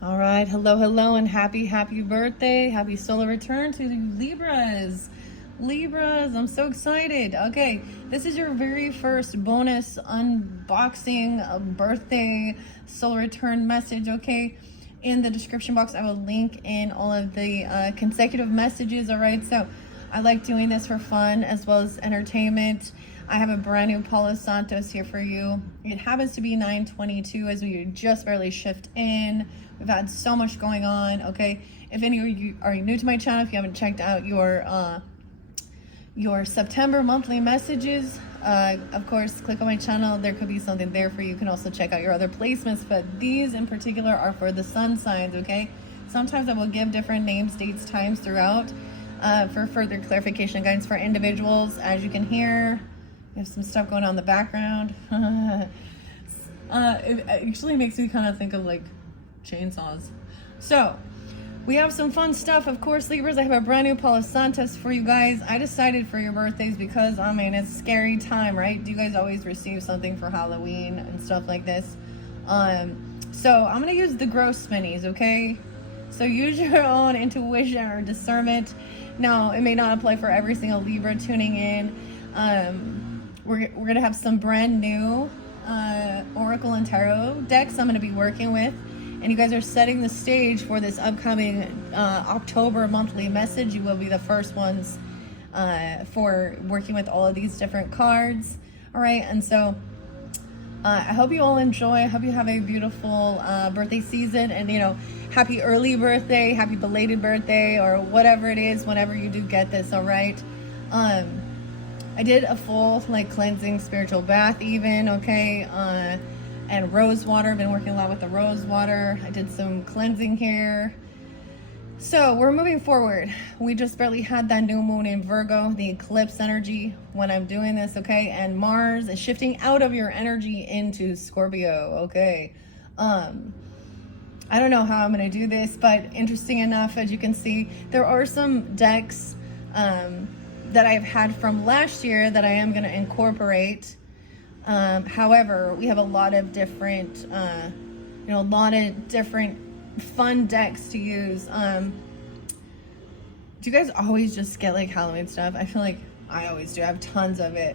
All right, hello, and happy birthday. Happy solar return to Libras. Libras, I'm so excited. Okay, this is your very first bonus unboxing birthday solar return message, okay? In the description box, I will link in all of the consecutive messages, all right? So I like doing this for fun as well as entertainment. I have a brand new Palo Santos here for you. It happens to be 9/22 as we just barely shift in. We've had so much going on, okay? If any of you are new to my channel, if you haven't checked out your September monthly messages, of course, click on my channel. There could be something there for you. You can also check out your other placements, but these in particular are for the sun signs, okay? Sometimes I will give different names, dates, times throughout for further clarification guidance for individuals. As you can hear, we have some stuff going on in the background. It actually makes me kind of think of like chainsaws. So we have some fun stuff, of course, Libras. I have a brand new Palo Santos for you guys. I decided for your birthdays because, I mean, it's scary time, right? Do you guys always receive something for Halloween and stuff like this? So I'm gonna use the gross minis, okay? So use your own intuition or discernment. Now, it may not apply for every single Libra tuning in. We're gonna have some brand new Oracle and Tarot decks I'm gonna be working with. And you guys are setting the stage for this upcoming October monthly message. You will be the first ones for working with all of these different cards. All right, and so I hope you all enjoy. I hope you have a beautiful birthday season, and you know, happy early birthday, happy belated birthday, or whatever it is, whenever you do get this. All right. I did a full like cleansing spiritual bath even, okay? And rose water. I've been working a lot with the rose water. I did some cleansing here. So we're moving forward. We just barely had that new moon in Virgo, the eclipse energy when I'm doing this, okay? And Mars is shifting out of your energy into Scorpio, okay? I don't know how I'm gonna do this, but interesting enough, as you can see, there are some decks that I've had from last year that I am gonna incorporate. However, we have a lot of different, fun decks to use. Do you guys always just get like Halloween stuff? I feel like I always do. I have tons of it.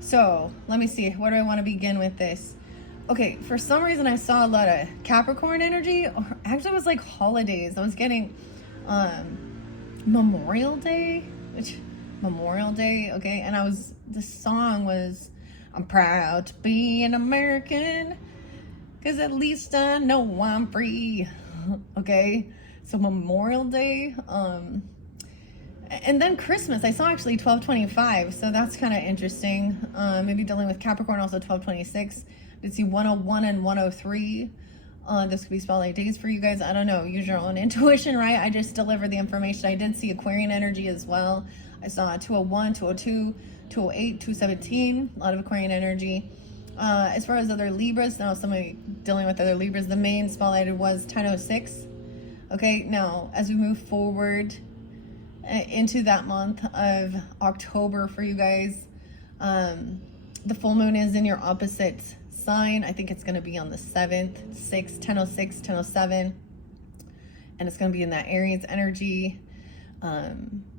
So let me see. Where do I want to begin with this? Okay, for some reason I saw a lot of Capricorn energy. Or actually, it was like holidays. I was getting Memorial Day, okay, and the song was, I'm proud to be an American, because at least I know I'm free, okay, so Memorial Day, and then Christmas, I saw actually 12/25, so that's kind of interesting, maybe dealing with Capricorn, also 12/26, did see 101 and 103, this could be spotlight days for you guys. I don't know. Use your own intuition, right? I just deliver the information. I did see Aquarian energy as well. I saw 201, 202, 208, 217. A lot of Aquarian energy. As far as other Libras, now somebody dealing with other Libras, the main spotlighted was 1006. Okay, now as we move forward into that month of October for you guys, the full moon is in your opposite sign. I think it's going to be on the 7th, 6th, 1006, 1007, and it's going to be in that Aries energy.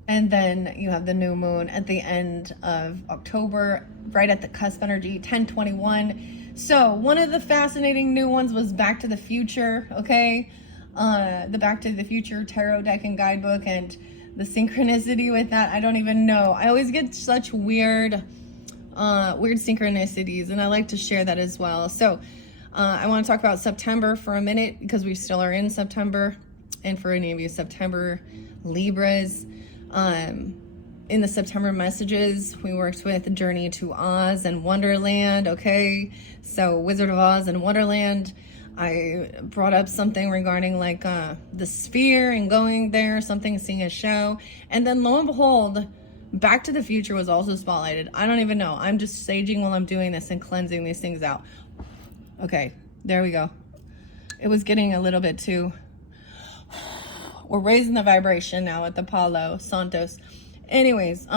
And then you have the new moon at the end of October, right at the cusp energy, 1021. So one of the fascinating new ones was Back to the Future, okay? The Back to the Future tarot deck and guidebook, and the synchronicity with that, I don't even know. I always get such weird synchronicities, and I like to share that as well. So I want to talk about September for a minute, because we still are in September, and for any of you September Libras, in the September messages, we worked with Journey to Oz and Wonderland, okay? So Wizard of Oz and Wonderland, I brought up something regarding like the sphere and going there, seeing a show, and then lo and behold, Back to the Future was also spotlighted. I don't even know. I'm just saging while I'm doing this and cleansing these things out. Okay, there we go. It was getting a little bit too... We're raising the vibration now at the Palo Santos. Anyways,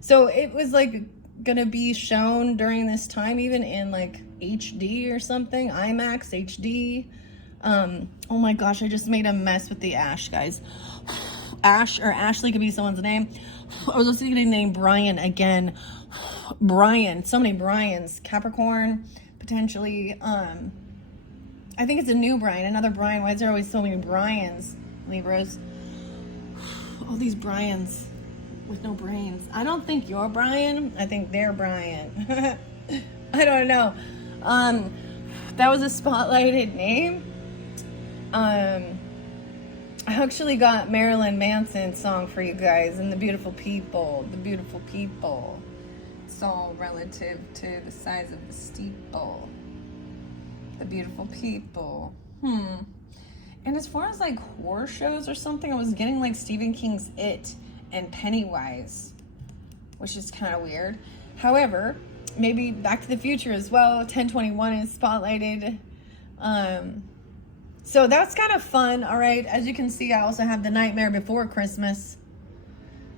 so it was like gonna be shown during this time, even in like HD or something, IMAX HD. Oh my gosh, I just made a mess with the Ash, guys. Ash or Ashley could be someone's name. I was also getting named Brian again. Brian, so many Brians. Capricorn, potentially. I think it's a new Brian, another Brian. Why is there always so many Brians, Libras? All these Brians with no brains. I don't think you're Brian. I think they're Brian. I don't know. That was a spotlighted name. I actually got Marilyn Manson's song for you guys, and the beautiful people. The beautiful people. It's all relative to the size of the steeple. The beautiful people. And as far as like horror shows or something, I was getting like Stephen King's It and Pennywise, which is kind of weird. However, maybe Back to the Future as well. 1021 is spotlighted. So that's kind of fun. All right. As you can see, I also have The Nightmare Before Christmas.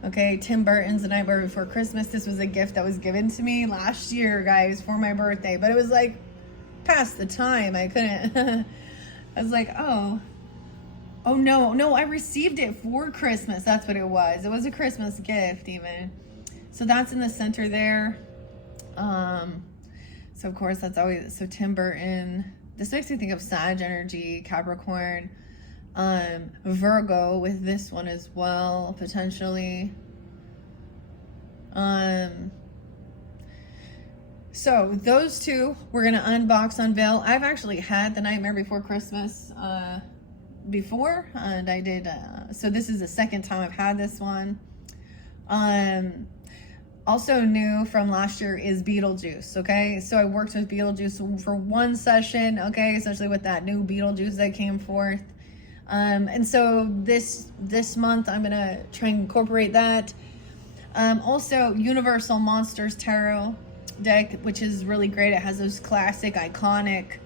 Okay, Tim Burton's The Nightmare Before Christmas. This was a gift that was given to me last year, guys, for my birthday. But it was like past the time. I couldn't. I was like, oh no, I received it for Christmas. That's what it was. It was a Christmas gift even. So that's in the center there. So of course that's always, so Tim Burton. This makes me think of Sag energy, Capricorn, Virgo with this one as well, potentially. So those two we're gonna unbox, unveil. I've actually had The Nightmare Before Christmas before, and I did. So this is the second time I've had this one. Also new from last year is Beetlejuice. Okay, so I worked with Beetlejuice for one session. Okay, especially with that new Beetlejuice that came forth. And so this month I'm gonna try and incorporate that. Also Universal Monsters Tarot deck, which is really great. It has those classic iconic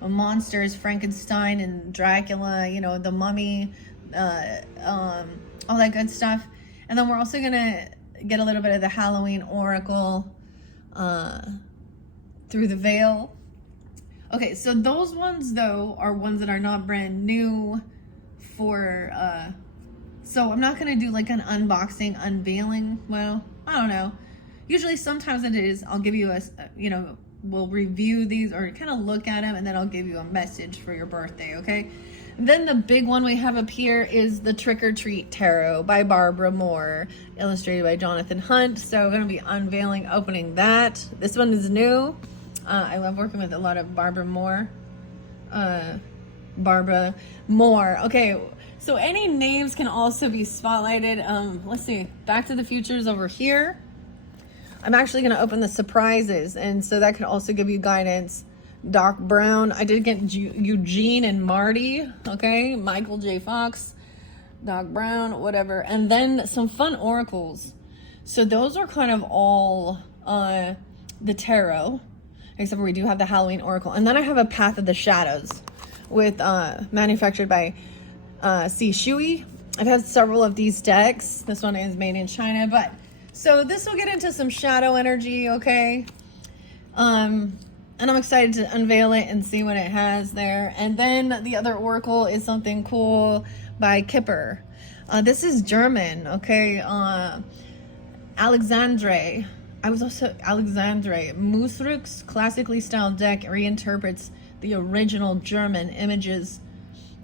monsters, Frankenstein and Dracula, you know, the Mummy, all that good stuff. And then we're also gonna get a little bit of the Halloween Oracle through the veil. Okay, so those ones though are ones that are not brand new for so I'm not gonna do like an unboxing, unveiling. Well, I don't know. Usually sometimes it is, I'll give you a, you know, we'll review these or kind of look at them, and then I'll give you a message for your birthday, okay? And then the big one we have up here is the Trick or Treat Tarot by Barbara Moore, illustrated by Jonathan Hunt. So we're going to be unveiling, opening that. This one is new. I love working with a lot of Barbara Moore. Barbara Moore. Okay, so any names can also be spotlighted. Let's see. Back to the Future is over here. I'm actually going to open the surprises, and so that could also give you guidance. Doc Brown. I did get Eugene and Marty. Okay, Michael J. Fox, Doc Brown, whatever. And then some fun oracles. So those are kind of all the tarot, except for we do have the Halloween Oracle. And then I have a Path of the Shadows with manufactured by C. Shui. I've had several of these decks. This one is made in China, but so this will get into some shadow energy, okay? And I'm excited to unveil it and see what it has there. And then the other oracle is something cool by Kipper. This is German, okay? Alexandre. Musruk's classically styled deck reinterprets the original German images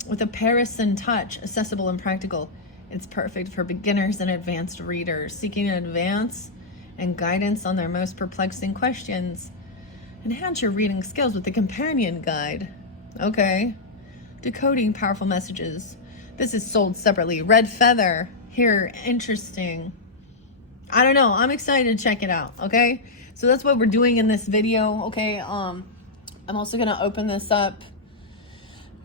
with a Parisian touch, accessible and practical. It's perfect for beginners and advanced readers seeking advance and guidance on their most perplexing questions. Enhance your reading skills with the companion guide. Okay. Decoding powerful messages. This is sold separately. Red Feather. Here, interesting. I don't know. I'm excited to check it out. Okay. So that's what we're doing in this video. Okay. I'm also going to open this up.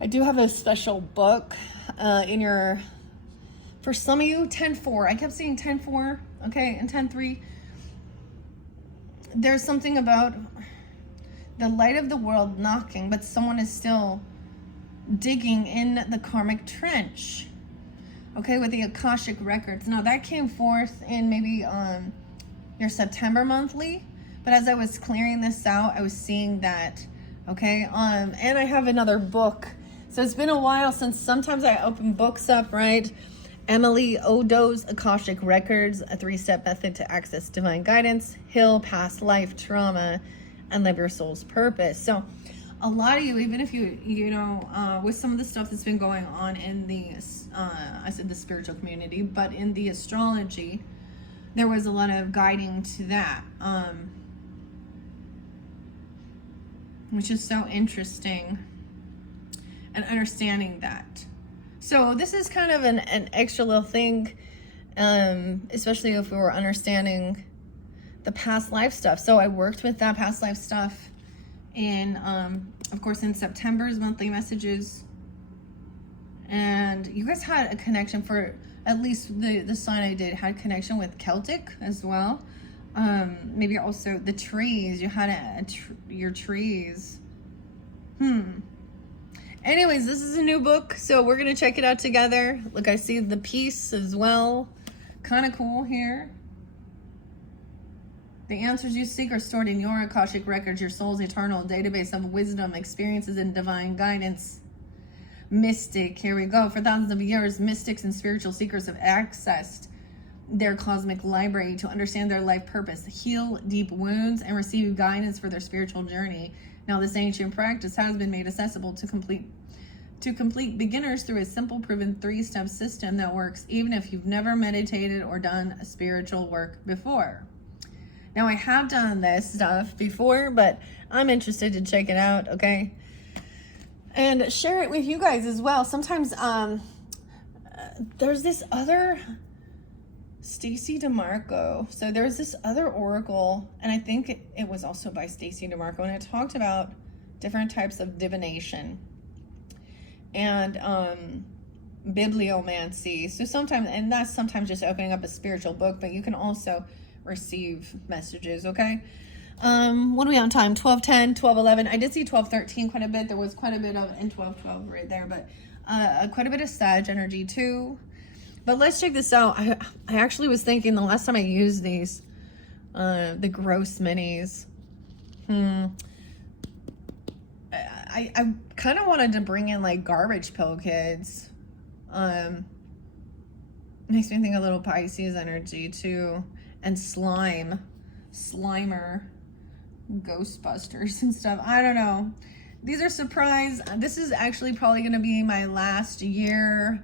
I do have a special book in your, for some of you, 10-4. I kept saying 10-4. Okay. And 10-3. There's something about the light of the world knocking, but someone is still digging in the karmic trench. Okay, with the Akashic records. Now that came forth in maybe your September monthly, but as I was clearing this out, I was seeing that. Okay, and I have another book So it's been a while since sometimes I open books up, right? Emily Odo's Akashic Records, a 3-step method to access divine guidance, heal past life trauma, and live your soul's purpose. So a lot of you, even if you know, with some of the stuff that's been going on in the, I said the spiritual community, but in the astrology, there was a lot of guiding to that, which is so interesting, and understanding that. So this is kind of an extra little thing, especially if we were understanding the past life stuff. So I worked with that past life stuff in, of course, in September's monthly messages. And you guys had a connection for, at least the sign I did had connection with Celtic as well. Maybe also the trees. You had your trees. Anyways, this is a new book, so we're going to check it out together. Look, I see the piece as well. Kind of cool here. The answers you seek are stored in your Akashic Records, your soul's eternal database of wisdom, experiences, and divine guidance. Mystic, here we go. For thousands of years, mystics and spiritual seekers have accessed their cosmic library to understand their life purpose, heal deep wounds, and receive guidance for their spiritual journey. Now, this ancient practice has been made accessible to complete beginners through a simple, proven 3-step system that works even if you've never meditated or done spiritual work before. Now, I have done this stuff before, but I'm interested to check it out, okay? And share it with you guys as well. Sometimes there's this other Stacey DeMarco. So there's this other oracle, and I think it was also by Stacey DeMarco, and it talked about different types of divination and bibliomancy. So sometimes, and that's sometimes just opening up a spiritual book, but you can also receive messages, okay? What are we on time? 12:10, 12:11. I did see 12:13 quite a bit. There was quite a bit of, and 12:12 right there, but quite a bit of Sag energy too. But let's check this out. I actually was thinking the last time I used these, the gross minis, I kind of wanted to bring in like Garbage Pail Kids. Makes me think a little Pisces energy too. And Slimer, Ghostbusters and stuff. I don't know. These are surprise. This is actually probably going to be my last year,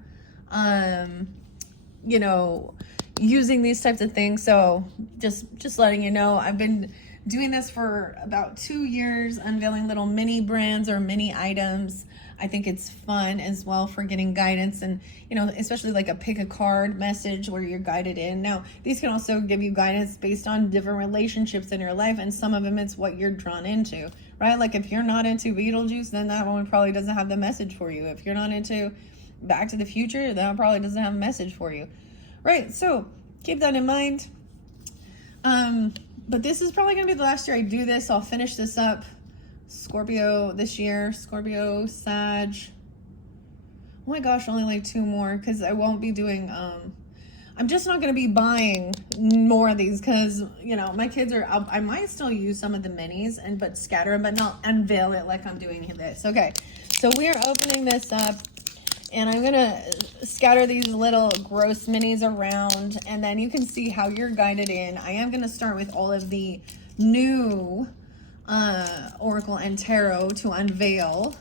you know, using these types of things. So just letting you know, I've been doing this for about 2 years, unveiling little mini brands or mini items. I think it's fun as well for getting guidance, and, you know, especially like a pick a card message where you're guided in. Now, these can also give you guidance based on different relationships in your life, and some of them it's what you're drawn into, right? Like if you're not into Beetlejuice, then that one probably doesn't have the message for you. If you're not into Back to the Future, that probably doesn't have a message for you, right? So keep that in mind. But this is probably going to be the last year I do this. I'll finish this up. Scorpio this year. Scorpio, Sag. Oh my gosh, only like 2 more, because I won't be doing, I'm just not going to be buying more of these because, you know, my kids are, I might still use some of the minis, but scatter them, but not unveil it like I'm doing this. Okay, so we are opening this up. And I'm going to scatter these little gross minis around, and then you can see how you're guided in. I am going to start with all of the new Oracle and Tarot to unveil,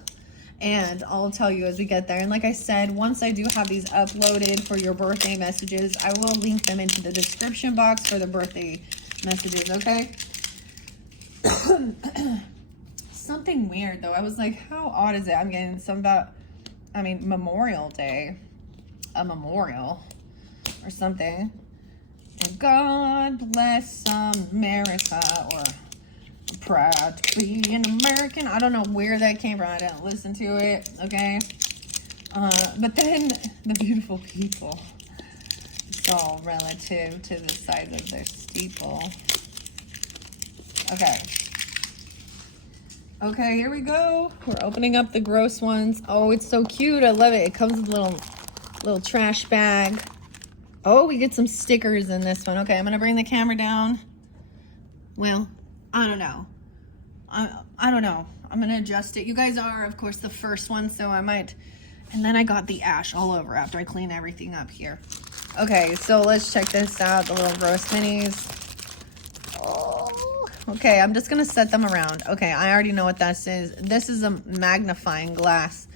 and I'll tell you as we get there. And like I said, once I do have these uploaded for your birthday messages, I will link them into the description box for the birthday messages, okay? Something weird, though. I was like, how odd is it? I'm getting some about... Memorial Day, a memorial or something. And God bless America, or proud to be an American. I don't know where that came from. I didn't listen to it, okay? But then the beautiful people. It's all relative to the size of their steeple. Okay. Okay, here we go. We're opening up the gross ones. Oh, it's so cute. I love it. It comes with a little trash bag. Oh, we get some stickers in this one. Okay, I'm going to bring the camera down. Well, I don't know. I don't know. I'm gonna adjust it. You guys are, of course, the first one, so I might, and then I got the ash all over after I clean everything up here. Okay, so let's check this out, the little gross minis. Oh, okay, I'm just gonna set them around. Okay, I already know what this is. This is a magnifying glass.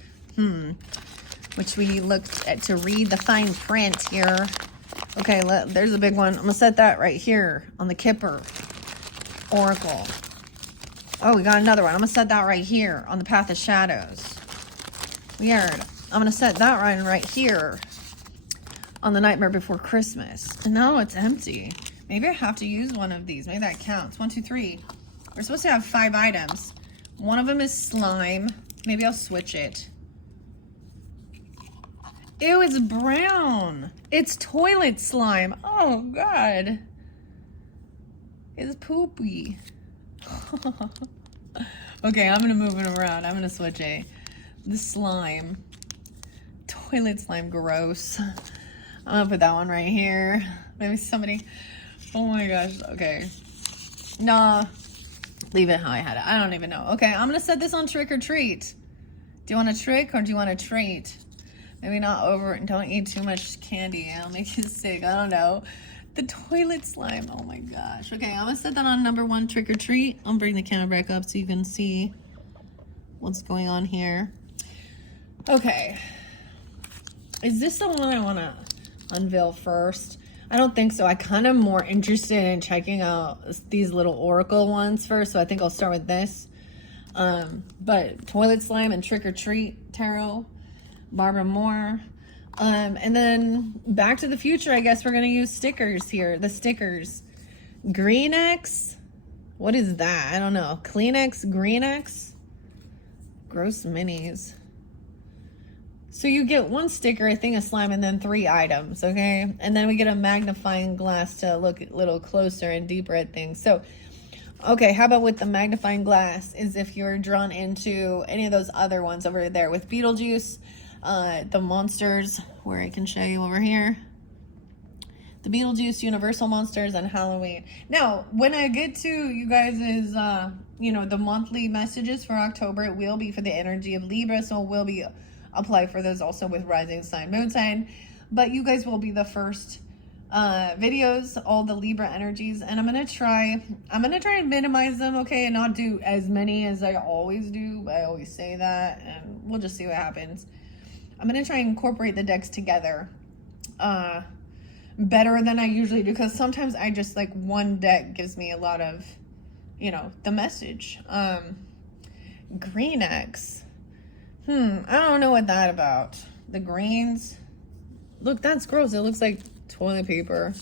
Which we looked at to read the fine print here. Okay, there's a big one. I'm gonna set that right here on the Kipper Oracle. Oh, we got another one. I'm gonna set that right here on the Path of Shadows. Weird. I'm gonna set that right here on the Nightmare Before Christmas. And now it's empty. Maybe I have to use one of these. Maybe that counts. 1, 2, 3. We're supposed to have 5 items. One of them is slime. Maybe I'll switch it. Ew, it's brown. It's toilet slime. Oh, God. It's poopy. Okay, I'm going to move it around. I'm going to switch it. The slime. Toilet slime, gross. I'm going to put that one right here. Maybe somebody... Oh, my gosh. Okay. Nah. Leave it how I had it. I don't even know. Okay, I'm going to set this on trick or treat. Do you want a trick or do you want a treat? Maybe not over and don't eat too much candy. It'll make you sick. I don't know. The toilet slime. Oh my gosh. Okay, I'm gonna set that on number 1, trick or treat. I'll bring the camera back up so you can see what's going on here. Okay. Is this the one I want to unveil first? I don't think so. I kind of more interested in checking out these little oracle ones first, so I think I'll start with this. But toilet slime and trick or treat tarot. Barbara Moore. And then Back to the Future, I guess we're going to use stickers here. The stickers. Green X? What is that? I don't know. Kleenex? Green X? Gross minis. So you get 1 sticker, a thing of slime, and then 3 items, okay? And then we get a magnifying glass to look a little closer and deeper at things. So, okay, how about with the magnifying glass is if you're drawn into any of those other ones over there with Beetlejuice, the monsters, where I can show you over here, the Beetlejuice, Universal Monsters, and Halloween. Now, when I get to you guys' the monthly messages for October, it will be for the energy of Libra, so it will be apply for those also with rising sign, moon sign, but you guys will be the first videos, all the Libra energies, and I'm gonna try and minimize them, okay, and not do as many as I always do. I always say that, and we'll just see what happens. I'm gonna try and incorporate the decks together better than I usually do, because sometimes I just like one deck gives me a lot of, the message. Green X. I don't know what that about. The greens. Look, that's gross. It looks like toilet paper.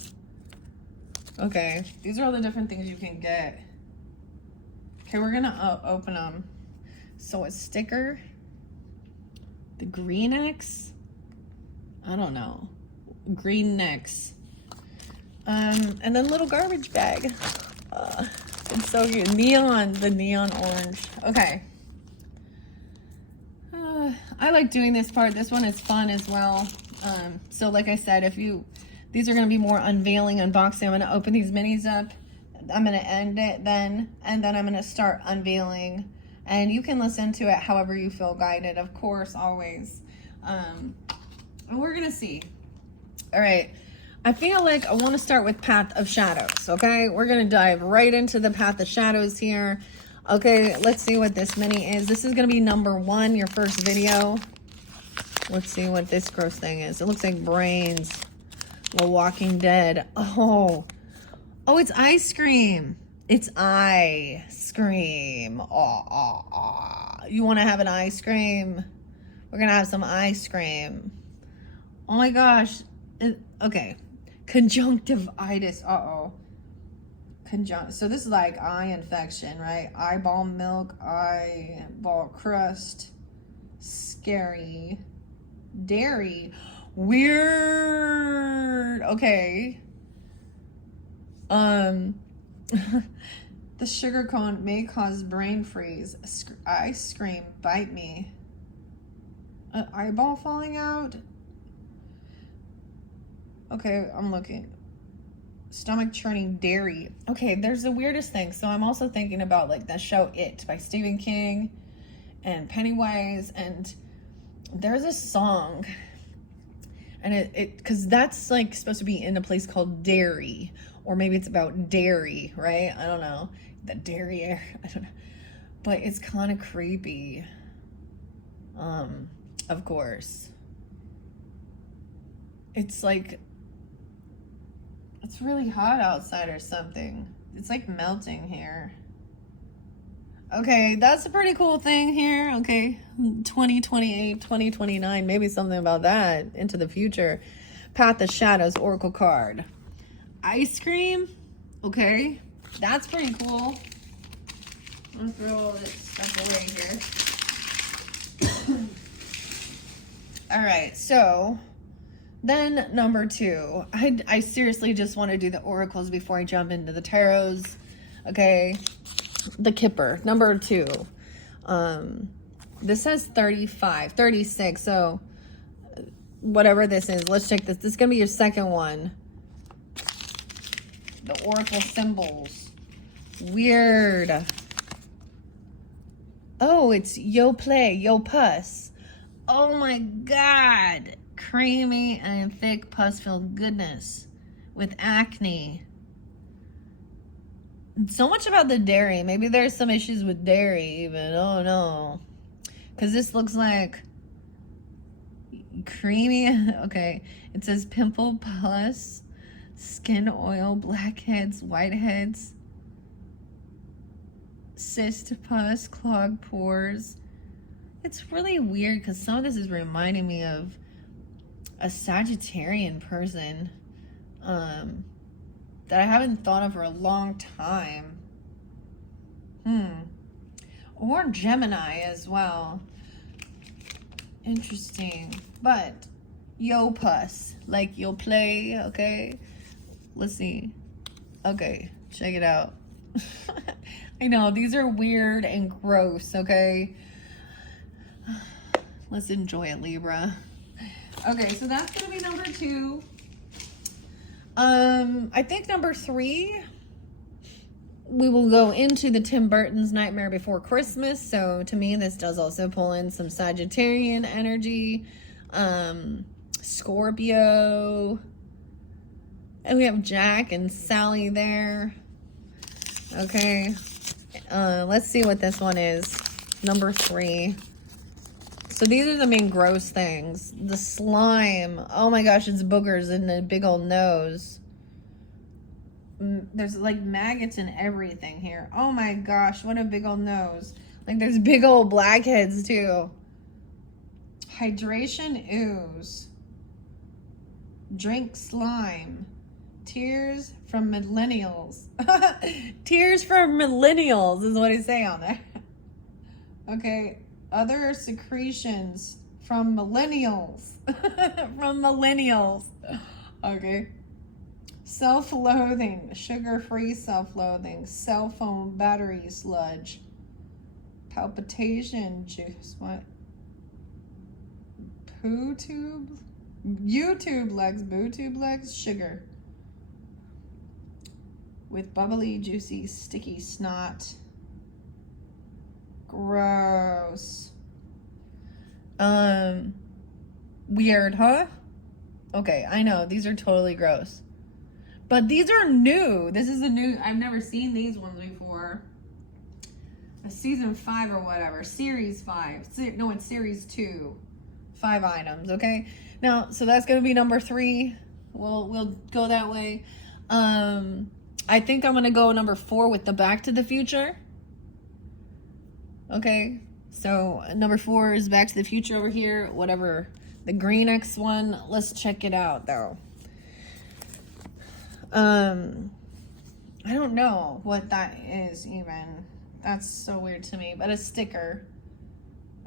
Okay, these are all the different things you can get. Okay, we're gonna open them. So a sticker. The Green X? I don't know. Green X. And then little garbage bag. It's so cute. The neon orange. Okay. I like doing this part. This one is fun as well. So like I said, these are going to be more unveiling, unboxing. I'm going to open these minis up. I'm going to end it then. And then I'm going to start unveiling. And you can listen to it however you feel guided, of course, always. And we're going to see. All right. I feel like I want to start with Path of Shadows, okay? We're going to dive right into the Path of Shadows here. Okay, let's see what this mini is. This is going to be number 1, your first video. Let's see what this gross thing is. It looks like brains. The Walking Dead. Oh, it's ice cream. It's ice cream. You want to have an ice cream? We're going to have some ice cream. Oh my gosh. Okay. Conjunctivitis. So this is like eye infection, right? Eyeball milk, eyeball crust. Scary. Dairy. Weird. Okay. The sugar cone may cause brain freeze. Ice cream. Bite me. An eyeball falling out. Okay, I'm looking. Stomach churning dairy. Okay, there's the weirdest thing. So I'm also thinking about like the show It by Stephen King. and Pennywise, and there's a song, and it because that's like supposed to be in a place called Derry, or maybe it's about dairy, right? I don't know, the dairy air, I don't know, but it's kind of creepy. Of course, it's like, it's really hot outside or something. It's like melting here. Okay, that's a pretty cool thing here. Okay, 2028, 2029, maybe something about that into the future. Path of Shadows Oracle card. Ice cream. Okay, that's pretty cool. I'm gonna throw all this stuff away here. All right, so then number 2. I seriously just want to do the oracles before I jump into the tarots. Okay. The Kipper, number 2. This says 35, 36. So whatever this is, let's check this. This is going to be your second one. The oracle symbols. Weird. Oh, it's yo play, yo puss. Oh my God. Creamy and thick pus-filled goodness with acne. So much about the dairy. Maybe there's some issues with dairy even. Oh no. Because this looks like creamy. Okay. It says pimple pus, skin oil, blackheads, whiteheads, cyst pus, clogged pores. It's really weird because some of this is reminding me of a Sagittarian person. That I haven't thought of for a long time. Or Gemini as well. Interesting. But yo puss. Like you'll play, okay? Let's see. Okay, check it out. I know, these are weird and gross, okay? Let's enjoy it, Libra. Okay, so that's gonna be number 2. I think number 3, we will go into the Tim Burton's Nightmare Before Christmas. So to me, this does also pull in some Sagittarian energy, Scorpio, and we have Jack and Sally there. Okay, let's see what this one is. Number 3. So these are the main gross things. The slime. Oh my gosh, it's boogers in the big old nose. There's like maggots and everything here. Oh my gosh, what a big old nose. Like there's big old blackheads too. Hydration ooze. Drink slime. Tears from millennials. Tears from millennials is what I say on there. Okay. Other secretions from millennials. From millennials. Okay. Self-loathing. Sugar-free self-loathing. Cell phone battery sludge. Palpitation juice. What? Poo tube? YouTube legs. Boo tube legs. Sugar. With bubbly, juicy, sticky snot. Gross. Weird, huh? Okay, I know, these are totally gross. But these are new. This is a new, I've never seen these ones before. Season 5 or whatever. Series 5. No, it's series 2. 5 items, okay? Now, so that's going to be number 3. We'll go that way. I think I'm going to go number 4 with the Back to the Future. Okay, so number 4 is Back to the Future over here. Whatever, the green X one. Let's check it out, though. I don't know what that is even. That's so weird to me, but a sticker.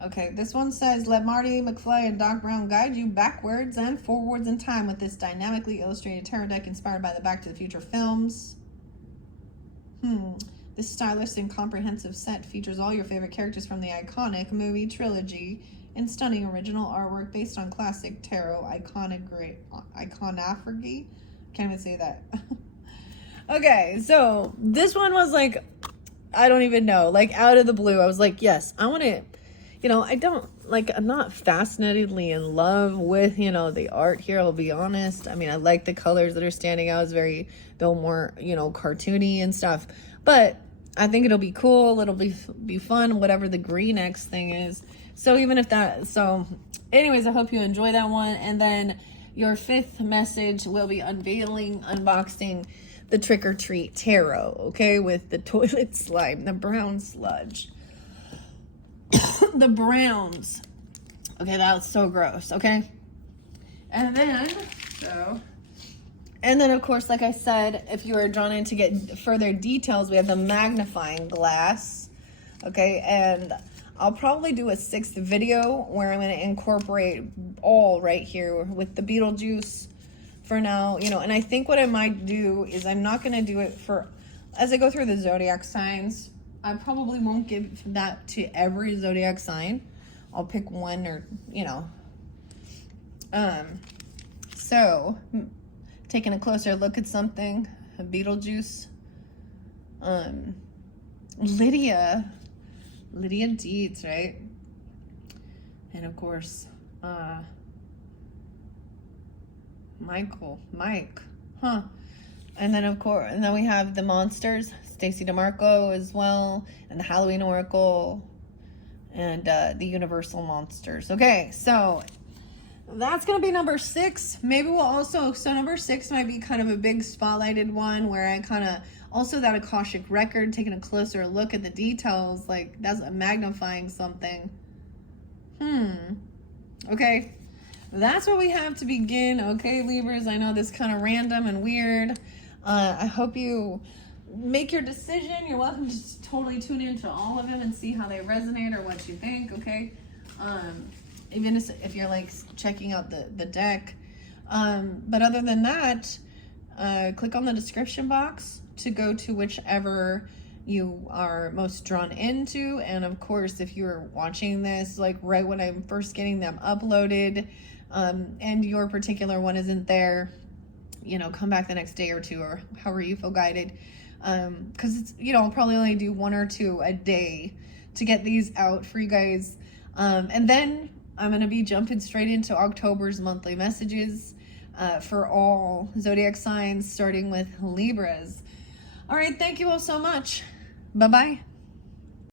Okay, this one says, let Marty McFly and Doc Brown guide you backwards and forwards in time with this dynamically illustrated tarot deck inspired by the Back to the Future films. This stylish and comprehensive set features all your favorite characters from the iconic movie trilogy and stunning original artwork based on classic tarot iconography. Can't even say that. Okay, so this one was like, I don't even know, like out of the blue. I was like, yes, I want to, you know, I'm not fascinatedly in love with, you know, the art here, I'll be honest. I mean, I like the colors that are standing out. It's they're more, you know, cartoony and stuff. But I think it'll be cool. It'll be fun, whatever the green X thing is. So anyways, I hope you enjoy that one. And then your 5th message will be unboxing the Trick or Treat Tarot, okay, with the toilet slime, the brown sludge. The browns. Okay, that was so gross, okay? And then, of course, like I said, if you are drawn in to get further details, we have the magnifying glass, okay? And I'll probably do a 6th video where I'm going to incorporate all right here with the Beetlejuice for now, you know. And I think what I might do is I'm not going to do it as I go through the zodiac signs. I probably won't give that to every zodiac sign. I'll pick one, or, you know. So, taking a closer look at something, a Beetlejuice. Lydia Dietz, right? And of course, Mike, huh? And then we have the monsters, Stacey DeMarco as well, and the Halloween Oracle, and the Universal Monsters. Okay, so that's gonna be number 6. Maybe we'll also, so number 6 might be kind of a big spotlighted one where I kind of, also that Akashic record, taking a closer look at the details, like that's magnifying something. Okay. That's what we have to begin. Okay, Libras, I know this is kind of random and weird. I hope you make your decision. You're welcome to just totally tune into all of them and see how they resonate or what you think, okay? Even if you're like checking out the deck. But other than that, click on the description box to go to whichever you are most drawn into. And of course, if you're watching this like right when I'm first getting them uploaded, and your particular one isn't there, you know, come back the next day or 2 or however you feel guided. Because it's, you know, I'll probably only do 1 or 2 a day to get these out for you guys. And then I'm going to be jumping straight into October's monthly messages for all zodiac signs, starting with Libras. All right, thank you all so much. Bye-bye.